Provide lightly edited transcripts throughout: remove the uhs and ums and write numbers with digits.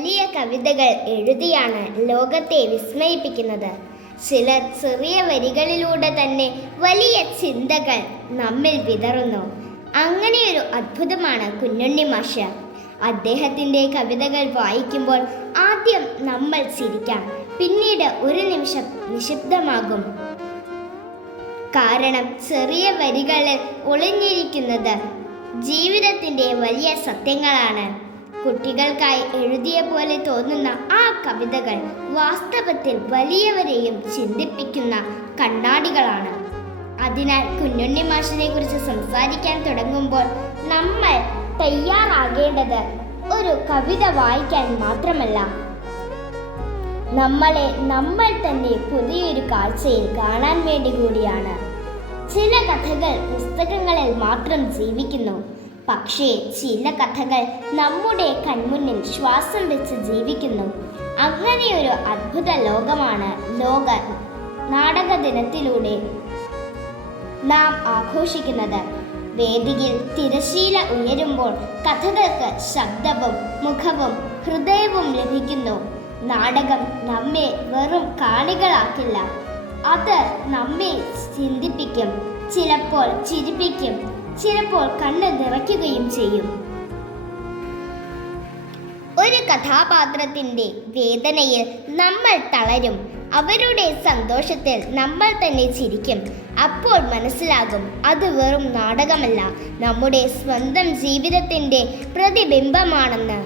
വലിയ കവിതകൾ എഴുതിയാണ് ലോകത്തെ വിസ്മയിപ്പിക്കുന്നത്. ചിലർ ചെറിയ വരികളിലൂടെ തന്നെ വലിയ ചിന്തകൾ നമ്മിൽ വിതറുന്നു. അങ്ങനെയൊരു അത്ഭുതമാണ് കുഞ്ഞുണ്ണി മാഷ്. അദ്ദേഹത്തിൻ്റെ കവിതകൾ വായിക്കുമ്പോൾ ആദ്യം നമ്മൾ ചിരിക്കാം, പിന്നീട് ഒരു നിമിഷം നിശബ്ദമാകും. കാരണം ചെറിയ വരികളിൽ ഒളിഞ്ഞിരിക്കുന്നത് ജീവിതത്തിൻ്റെ വലിയ സത്യങ്ങളാണ്. കുട്ടികൾക്കായി എഴുതിയ പോലെ തോന്നുന്ന ആ കവിതകൾ വാസ്തവത്തിൽ വലിയവരെയും ചിന്തിപ്പിക്കുന്ന കണ്ണാടികളാണ്. അതിനാൽ കുഞ്ഞുണ്ണി മാഷിനെ കുറിച്ച് സംസാരിക്കാൻ തുടങ്ങുമ്പോൾ നമ്മൾ തയ്യാറാകേണ്ടത് ഒരു കവിത വായിക്കാൻ മാത്രമല്ല, നമ്മളെ നമ്മൾ തന്നെ പുതിയൊരു കാഴ്ചയിൽ കാണാൻ വേണ്ടി കൂടിയാണ്. ചില കഥകൾ പുസ്തകങ്ങളിൽ മാത്രം ജീവിക്കുന്നു, പക്ഷേ ചില കഥകൾ നമ്മുടെ കൺമുന്നിൽ ശ്വാസം വെച്ച് ജീവിക്കുന്നു. അങ്ങനെയൊരു അദ്ഭുത ലോകമാണ് ലോക നാടക ദിനത്തിലൂടെ നാം ആഘോഷിക്കുന്നത്. വേദിയിൽ തിരശീല ഉയരുമ്പോൾ കഥകൾക്ക് ശബ്ദവും മുഖവും ഹൃദയവും ലഭിക്കുന്നു. നാടകം നമ്മെ വെറും കാണികളാക്കില്ല, അത് നമ്മെ ചിന്തിപ്പിക്കും, ചിലപ്പോൾ ചിരിപ്പിക്കും, ചിലപ്പോൾ കണ്ണ് നിറയ്ക്കുകയും ചെയ്യും. ഒരു കഥാപാത്രത്തിൻ്റെ വേദനയിൽ നമ്മൾ തളരും, അവരുടെ സന്തോഷത്തിൽ നമ്മൾ തന്നെ ചിരിക്കും. അപ്പോൾ മനസ്സിലാകും അത് വെറും നാടകമല്ല, നമ്മുടെ സ്വന്തം ജീവിതത്തിൻ്റെ പ്രതിബിംബമാണെന്ന്.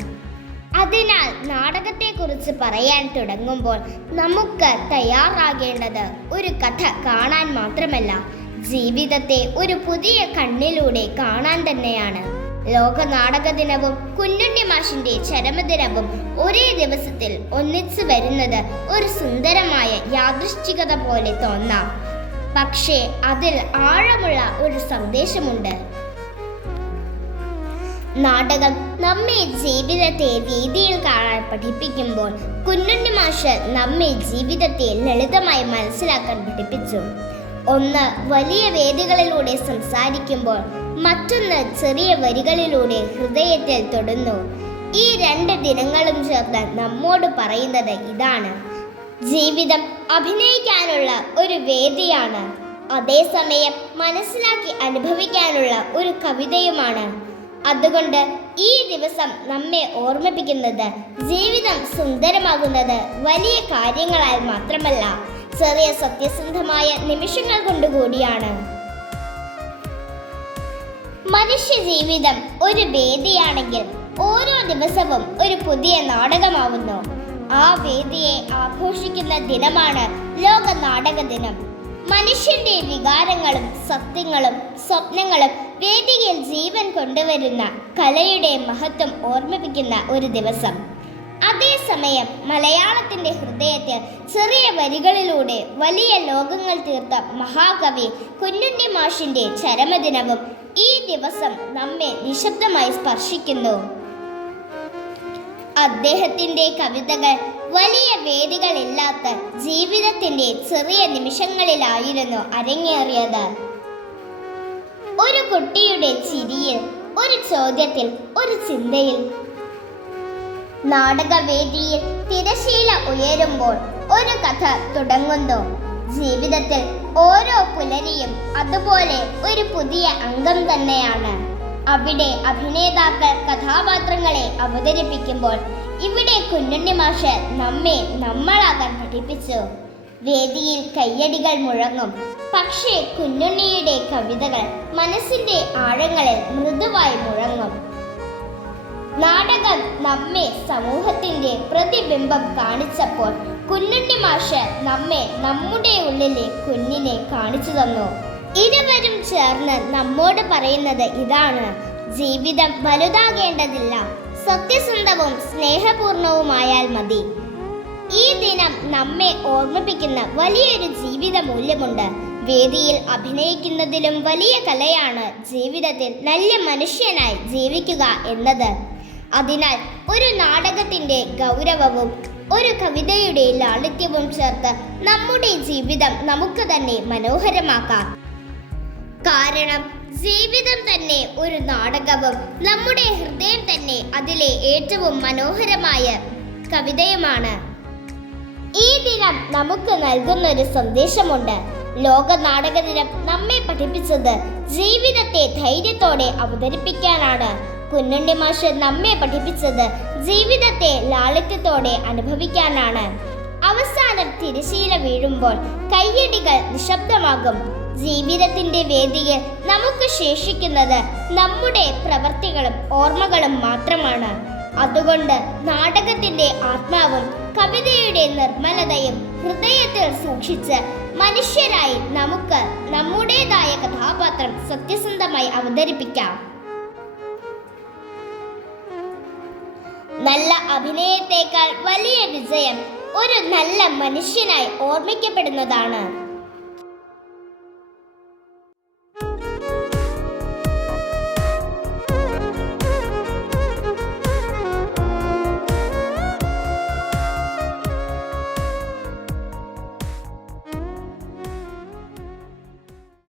അതിനാൽ നാടകത്തെക്കുറിച്ച് പറയാൻ തുടങ്ങുമ്പോൾ നമുക്ക് തയ്യാറാകേണ്ടത് ഒരു കഥ കാണാൻ മാത്രമല്ല, ജീവിതത്തെ ഒരു പുതിയ കണ്ണിലൂടെ കാണാൻ തന്നെയാണ്. ലോക നാടക ദിനവും കുഞ്ഞുണ്ണി മാഷിന്റെ ചരമദിനവും ഒരേ ദിവസത്തിൽ ഒന്നിച്ചു വരുന്നത് ഒരു സുന്ദരമായ യാദൃശ്ചികത പോലെ തോന്നാം, പക്ഷേ അതിൽ ആഴമുള്ള ഒരു സന്ദേശമുണ്ട്. നാടകം നമ്മെ ജീവിതത്തെ രീതിയിൽ കാണാൻ പഠിപ്പിക്കുമ്പോൾ കുഞ്ഞുണ്ണി മാഷ് നമ്മെ ജീവിതത്തെ ലളിതമായി മനസ്സിലാക്കാൻ പഠിപ്പിച്ചു. ഒന്ന് വലിയ വേദികളിലൂടെ സംസാരിക്കുമ്പോൾ മറ്റൊന്ന് ചെറിയ വരികളിലൂടെ ഹൃദയത്തിൽ തൊടുന്നു. ഈ രണ്ട് ദിനങ്ങളും ചേർന്ന് നമ്മോട് പറയുന്നത് ഇതാണ്: ജീവിതം അഭിനയിക്കാനുള്ള ഒരു വേദിയാണ്, അതേസമയം മനസ്സിലാക്കി അനുഭവിക്കാനുള്ള ഒരു കവിതയുമാണ്. അതുകൊണ്ട് ഈ ദിവസം നമ്മെ ഓർമ്മിപ്പിക്കുന്നത് ജീവിതം സുന്ദരമാകുന്നത് വലിയ കാര്യങ്ങളാൽ മാത്രമല്ല, ചെറിയ സത്യസന്ധമായ നിമിഷങ്ങൾ കൊണ്ടുകൂടിയാണ്. മനുഷ്യ ജീവിതം ഒരു വേദിയാണെങ്കിൽ ഓരോ ദിവസവും ഒരു പുതിയ നാടകമാവുന്നു. ആ വേദിയെ ആഘോഷിക്കുന്ന ദിനമാണ് ലോക നാടക ദിനം. മനുഷ്യന്റെ വികാരങ്ങളും സത്യങ്ങളും സ്വപ്നങ്ങളും വേദിയിൽ ജീവൻ കൊണ്ടുവരുന്ന കലയുടെ മഹത്വം ഓർമ്മിപ്പിക്കുന്ന ഒരു ദിവസം. അതേസമയം മലയാളത്തിന്റെ ഹൃദയത്തിൽ ചെറിയ വരികളിലൂടെ വലിയ ലോകങ്ങൾ തീർത്ത മഹാകവി കുഞ്ഞുണ്ണി മാഷിന്റെ ചരമദിനവും ഈ ദിവസം നമ്മെ നിശബ്ദമായി സ്പർശിക്കുന്നു. അദ്ദേഹത്തിന്റെ കവിതകൾ വലിയ വേദികളില്ലാത്ത ജീവിതത്തിന്റെ ചെറിയ നിമിഷങ്ങളിലായിരുന്നു അരങ്ങേറിയത്. ഒരു കുട്ടിയുടെ ചിരിയിൽ, ഒരു ചോദ്യത്തിൽ, ഒരു ചിന്തയിൽ. നാടകവേദിയിൽ തിരശീല ഉയരുമ്പോൾ ഒരു കഥ തുടങ്ങുന്നു. ജീവിതത്തിൽ ഓരോ പുലരിയും അതുപോലെ ഒരു പുതിയ അംഗം തന്നെയാണ്. അവിടെ അഭിനേതാക്കൾ കഥാപാത്രങ്ങളെ അവതരിപ്പിക്കുമ്പോൾ ഇവിടെ കുഞ്ഞുണ്ണി മാഷ് നമ്മെ നമ്മളാകാൻ പഠിപ്പിച്ചു. വേദിയിൽ കയ്യടികൾ മുഴങ്ങും, പക്ഷേ കുഞ്ഞുണ്ണിയുടെ കവിതകൾ മനസ്സിന്റെ ആഴങ്ങളിൽ മൃദുവായി മുഴങ്ങും. നാടകം നമ്മെ സമൂഹത്തിന്റെ പ്രതിബിംബം കാണിച്ചപ്പോൾ കുഞ്ഞുണ്ണി മാഷ് നമ്മെ നമ്മുടെ ഉള്ളിലെ കുഞ്ഞിനെ കാണിച്ചു തന്നു. ഇരുവരും ചേർന്ന് നമ്മോട് പറയുന്നത് ഇതാണ്: ജീവിതം വലുതാകേണ്ടതില്ല, സത്യസന്ധവും സ്നേഹപൂർണവുമായാൽ മതി. ഈ ദിനം നമ്മെ ഓർമ്മിപ്പിക്കുന്ന വലിയൊരു ജീവിത മൂല്യമുണ്ട്. വേദിയിൽ അഭിനയിക്കുന്നതിലും വലിയ കലയാണ് ജീവിതത്തിൽ നല്ല മനുഷ്യനായി ജീവിക്കുക എന്നത്. അതിനാൽ ഒരു നാടകത്തിന്റെ ഗൗരവവും ഒരു കവിതയുടെ ലാളിത്യവും ചേർത്ത് നമ്മുടെ ജീവിതം നമുക്ക് തന്നെ മനോഹരമാക്കാം. കാരണം ജീവിതം തന്നെ ഒരു നാടകവും നമ്മുടെ ഹൃദയം തന്നെ അതിലെ ഏറ്റവും മനോഹരമായ കവിതയുമാണ്. ഈ ദിനം നമുക്ക് നൽകുന്ന ഒരു സന്ദേശമുണ്ട്. ലോക നാടക ദിനം നമ്മെ പഠിപ്പിച്ചത് ജീവിതത്തെ ധൈര്യത്തോടെ അവതരിപ്പിക്കാനാണ്. കുഞ്ഞുണ്ണി മാഷ് നമ്മെ പഠിപ്പിച്ചത് ജീവിതത്തെ ലാളിത്യത്തോടെ അനുഭവിക്കാനാണ്. അവസാനം തിരശീല വീഴുമ്പോൾ കയ്യടികൾ നിശബ്ദമാകും. ജീവിതത്തിന്റെ വേദിയിൽ നമുക്ക് ശേഷിക്കുന്നത് നമ്മുടെ പ്രവൃത്തികളും ഓർമ്മകളും മാത്രമാണ്. അതുകൊണ്ട് നാടകത്തിന്റെ ആത്മാവും കവിതയുടെ നിർമ്മലതയും ഹൃദയത്തിൽ സൂക്ഷിച്ച് മനുഷ്യരായി നമുക്ക് നമ്മുടേതായ കഥാപാത്രം സത്യസന്ധമായി അവതരിപ്പിക്കാം. നല്ല അഭിനയത്തേക്കാൾ വലിയ വിജയം ഒരു നല്ല മനുഷ്യനായി ഓർമ്മിക്കപ്പെടുന്നതാണ്.